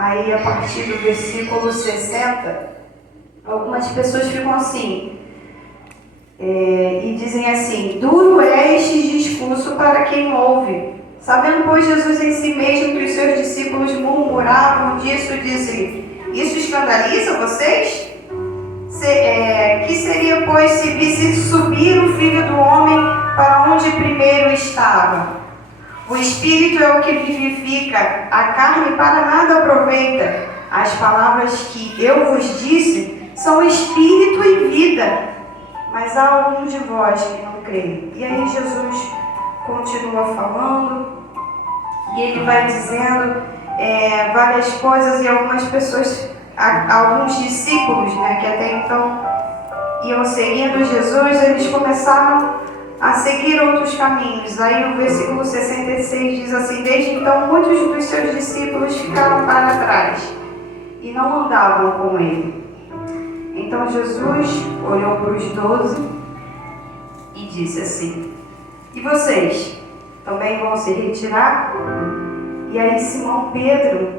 aí a partir do versículo 60, algumas pessoas ficam assim, e dizem assim: duro é este discurso para quem ouve. Sabendo, pois, Jesus em si mesmo que os seus discípulos murmuravam disso, disse-lhe: isso escandaliza vocês? Que seria, pois, se visse subir o Filho do Homem para onde primeiro estava? O Espírito é o que vivifica, a carne para nada aproveita. As palavras que eu vos disse são Espírito e vida, mas há alguns de vós que não creem. E aí Jesus continua falando, e ele vai dizendo várias coisas, e algumas pessoas, alguns discípulos, que até então iam seguindo Jesus, eles começaram a seguir outros caminhos. Aí o versículo 66 diz assim: desde então muitos dos seus discípulos ficaram para trás e não andavam com ele. Então Jesus olhou para os 12 e disse assim: e vocês também vão se retirar? E aí Simão Pedro,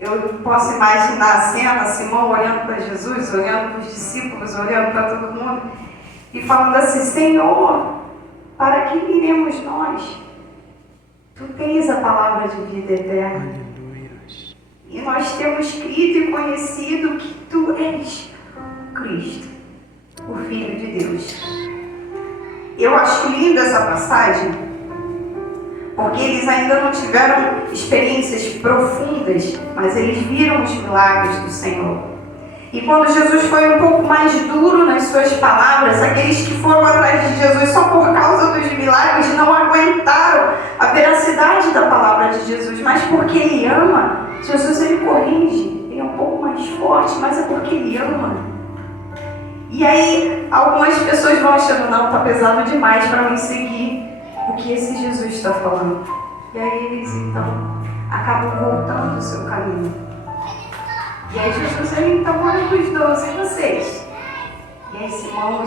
eu posso imaginar a cena, Simão olhando para Jesus, olhando para os discípulos, olhando para todo mundo e falando assim: Senhor, para que iremos nós? Tu tens a palavra de vida eterna. E nós temos crido e conhecido que tu és o Cristo, o Filho de Deus. Eu acho linda essa passagem, porque eles ainda não tiveram experiências profundas, mas eles viram os milagres do Senhor. E quando Jesus foi um pouco mais duro nas suas palavras, aqueles que foram atrás de Jesus só por causa dos milagres não aguentaram a veracidade da palavra de Jesus. Mas porque Ele ama, Jesus ele corrige, ele é um pouco mais forte, mas é porque Ele ama. E aí algumas pessoas vão achando: não, está pesado demais para mim seguir o que esse Jesus está falando. E aí eles então acabam voltando o seu caminho. E aí Jesus ele então olha para os 12: e vocês? E aí Simão,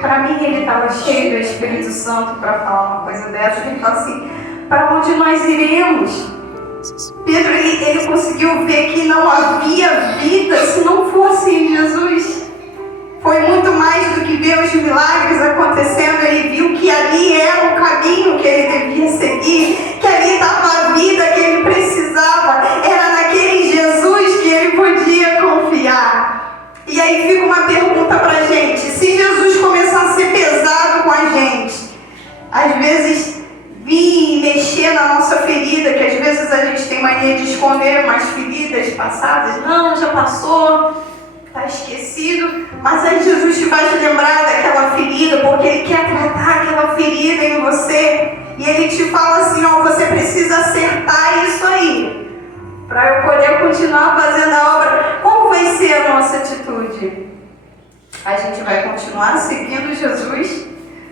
para mim ele estava cheio do Espírito Santo para falar uma coisa dessa. Ele fala assim: para onde nós iremos? Pedro ele conseguiu ver que não havia vida se não fosse em Jesus. Foi muito mais do que ver os milagres acontecendo. Ele viu que ali era o caminho que ele devia seguir, que ali estava a vida que ele precisava. Era naquele Jesus que ele podia confiar. E aí fica uma pergunta para a gente: se Jesus começar a ser pesado com a gente, às vezes vir e mexer na nossa ferida, que às vezes a gente tem mania de esconder umas feridas passadas, não, já passou, está esquecido, mas aí Jesus te faz lembrar daquela ferida, porque Ele quer tratar aquela ferida em você, e Ele te fala assim: ó, você precisa acertar isso aí, para eu poder continuar fazendo a obra. Como vai ser a nossa atitude? A gente vai continuar seguindo Jesus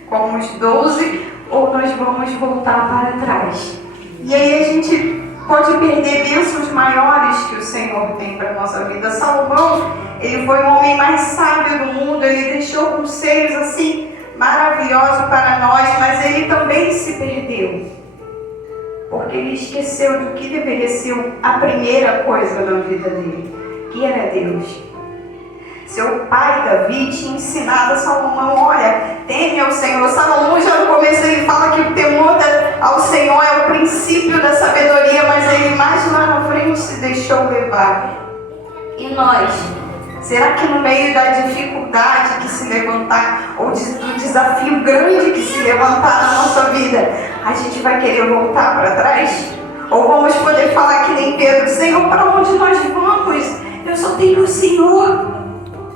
como os 12, ou nós vamos voltar para trás? E aí a gente pode perder bênçãos maiores que o Senhor tem para a nossa vida. Salomão, ele foi o homem mais sábio do mundo, ele deixou conselhos assim maravilhosos para nós, mas ele também se perdeu, porque ele esqueceu do que deveria ser a primeira coisa na vida dele, que era Deus. Seu pai Davi tinha ensinado a Salomão: olha, teme ao Senhor. Salomão já no começo ele fala que o temor ao Senhor é o princípio da sabedoria, mas ele mais lá na frente se deixou levar. E nós? Será que no meio da dificuldade que se levantar, ou do desafio grande que se levantar na nossa vida, a gente vai querer voltar para trás? Ou vamos poder falar que nem Pedro: Senhor, para onde nós vamos? Eu só tenho o Senhor.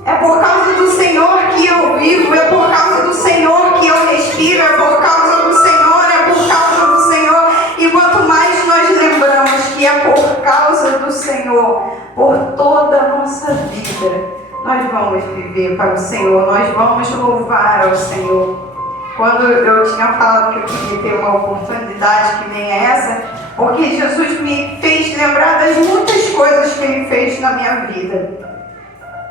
É por causa do Senhor que eu vivo, é por causa do Senhor que eu respiro, é por causa do Senhor, é por causa do Senhor. E quanto mais nós lembramos que é por causa do Senhor, por toda a nossa vida, nós vamos viver para o Senhor, nós vamos louvar ao Senhor. Quando eu tinha falado que eu queria ter uma oportunidade que nem essa, porque Jesus me fez lembrar das muitas coisas que Ele fez na minha vida.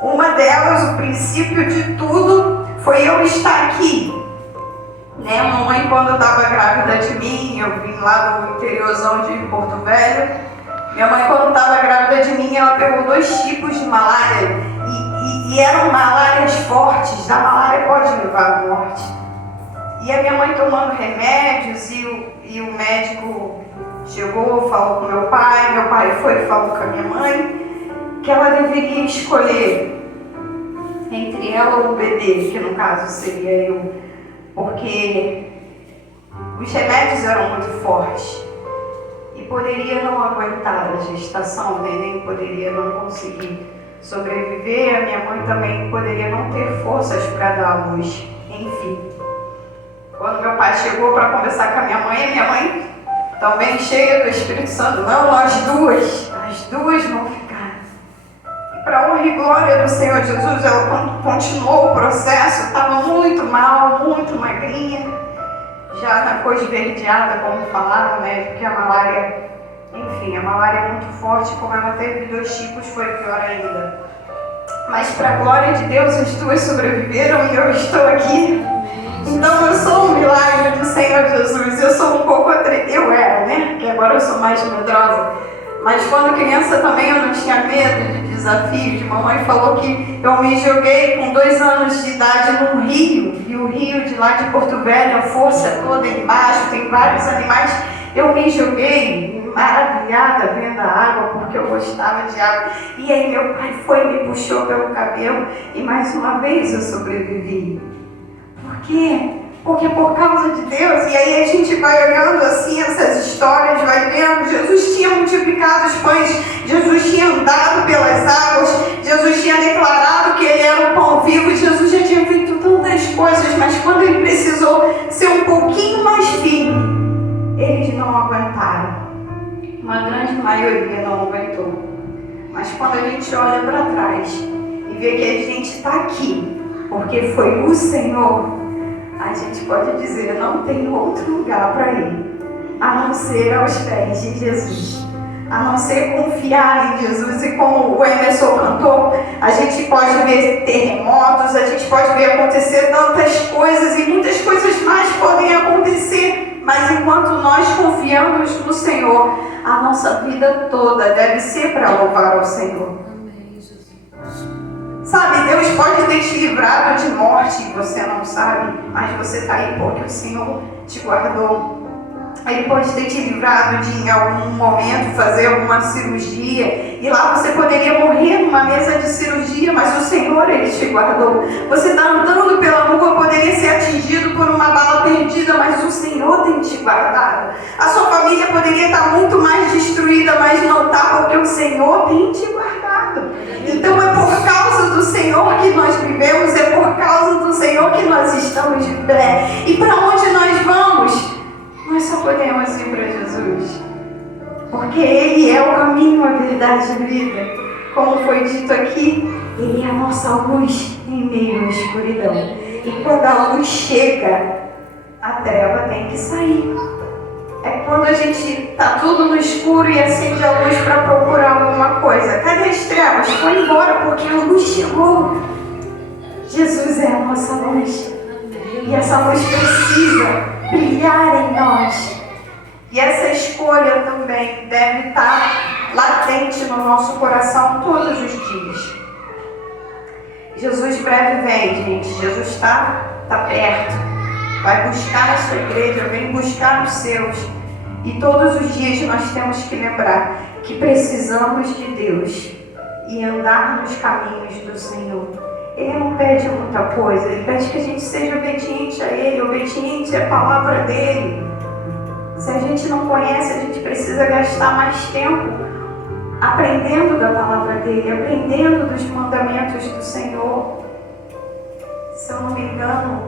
Uma delas, o princípio de tudo, foi eu estar aqui. Mamãe, quando estava grávida de mim, eu vim lá no interiorzão de Porto Velho. Minha mãe, quando estava grávida grávida de mim, ela pegou 2 tipos de malária e eram malárias fortes. A malária pode levar à morte. E a minha mãe tomando remédios e o médico chegou, falou com meu pai foi e falou com a minha mãe que ela deveria escolher entre ela ou o bebê, que no caso seria eu, porque os remédios eram muito fortes e poderia não aguentar a gestação, o neném poderia não conseguir sobreviver, a minha mãe também poderia não ter forças para dar à luz, enfim. Quando meu pai chegou para conversar com a minha mãe também cheia do Espírito Santo, não, as duas vão ficar. E para honra e glória do Senhor Jesus, ela continuou o processo, estava muito mal, muito magrinha, já na cor esverdeada, como falaram, né? Porque a malária, enfim, a malária é muito forte, como ela teve 2 tipos, foi pior ainda. Mas para a glória de Deus, as 2 sobreviveram e eu estou aqui. Então eu sou um milagre do Senhor Jesus. Eu sou um pouco eu era, né? Porque agora eu sou mais medrosa. Mas quando criança também eu não tinha medo de desafios. Mamãe falou que eu me joguei com 2 anos de idade num rio. E o rio de lá de Porto Velho, a força toda embaixo, tem vários animais. Eu me joguei maravilhada vendo a água, porque eu gostava de água. E aí meu pai foi e me puxou pelo cabelo. E mais uma vez eu sobrevivi. Por quê? Porque por causa de Deus, e aí a gente vai olhando assim essas histórias, vai vendo, Jesus tinha multiplicado os pães, Jesus tinha andado pelas águas, Jesus tinha declarado que Ele era o pão vivo, Jesus já tinha feito tantas coisas, mas quando Ele precisou ser um pouquinho mais firme, eles não aguentaram. Uma grande maioria não aguentou. Mas quando a gente olha para trás e vê que a gente está aqui, porque foi o Senhor, a gente pode dizer, não tem outro lugar para ir, a não ser aos pés de Jesus, a não ser confiar em Jesus. E como o Emerson cantou, a gente pode ver terremotos, a gente pode ver acontecer tantas coisas e muitas coisas mais podem acontecer, mas enquanto nós confiamos no Senhor, a nossa vida toda deve ser para louvar ao Senhor. Sabe, Deus pode ter te livrado de morte e você não sabe, mas você está aí porque o Senhor te guardou. Ele pode ter te livrado de, em algum momento, fazer alguma cirurgia e lá você poderia morrer numa mesa de cirurgia, mas o Senhor, Ele te guardou. Você está andando pela rua, poderia ser atingido por uma bala perdida, mas o Senhor tem te guardado. A sua família poderia estar muito mais destruída, mas não está, porque o Senhor tem te guardado. Então é por causa do Senhor que nós vivemos, é por causa do Senhor que nós estamos de pé. E para onde nós vamos? Nós só podemos ir para Jesus, porque Ele é o caminho, a verdade e a vida. Como foi dito aqui, Ele é a nossa luz em meio à escuridão. E quando a luz chega, a treva tem que sair. É quando a gente está tudo no escuro e acende a luz para procurar alguma coisa. Cadê as trevas? Foi embora porque a luz chegou. Jesus é a nossa luz. E essa luz precisa brilhar em nós. E essa escolha também deve estar latente no nosso coração todos os dias. Jesus breve vem, gente. Jesus está perto. Vai buscar esta igreja, vem buscar os seus. E todos os dias nós temos que lembrar que precisamos de Deus e andar nos caminhos do Senhor. Ele não pede muita coisa, Ele pede que a gente seja obediente a Ele, obediente à palavra dEle. Se a gente não conhece, a gente precisa gastar mais tempo aprendendo da palavra dEle, aprendendo dos mandamentos do Senhor. Se eu não me engano,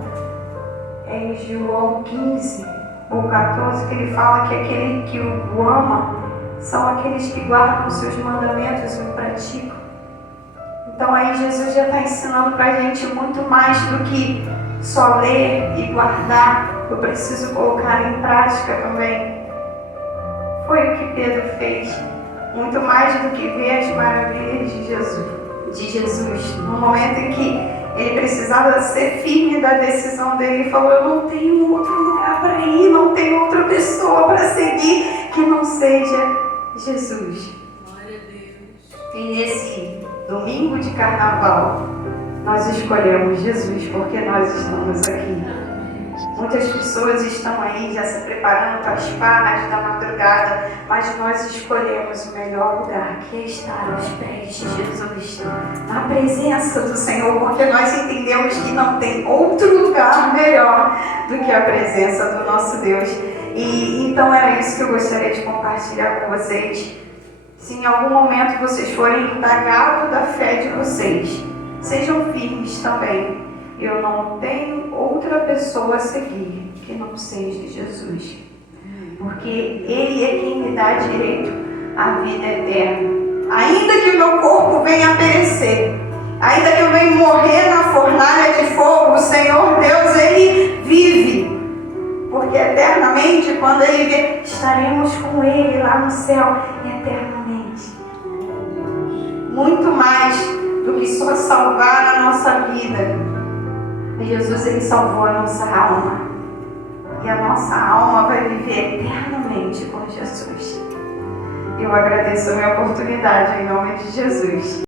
é em João 15 ou 14 que ele fala que aquele que o ama são aqueles que guardam os seus mandamentos e o praticam. Então aí Jesus já está ensinando para a gente muito mais do que só ler e guardar. Eu preciso colocar em prática também. Foi o que Pedro fez. Muito mais do que ver as maravilhas de Jesus. No momento em que ele precisava ser firme da decisão dele, ele falou, eu não tenho outro lugar para ir, não tenho outra pessoa para seguir que não seja Jesus. Glória a Deus. E nesse domingo de carnaval, nós escolhemos Jesus porque nós estamos aqui. Muitas pessoas estão aí já se preparando para as farras da madrugada, mas nós escolhemos o melhor lugar, que é estar aos pés de Jesus, na presença do Senhor, porque nós entendemos que não tem outro lugar melhor do que a presença do nosso Deus. E então era isso que eu gostaria de compartilhar com vocês. Se em algum momento vocês forem indagados da fé de vocês, sejam firmes também. Eu não tenho outra pessoa a seguir que não seja Jesus. Porque Ele é quem me dá direito à vida eterna. Ainda que o meu corpo venha a perecer, ainda que eu venha morrer na fornalha de fogo, o Senhor Deus, Ele vive. Porque eternamente, quando Ele vier, estaremos com Ele lá no céu, eternamente. Muito mais do que só salvar a nossa vida. Jesus, Ele salvou a nossa alma. E a nossa alma vai viver eternamente com Jesus. Eu agradeço a minha oportunidade em nome de Jesus.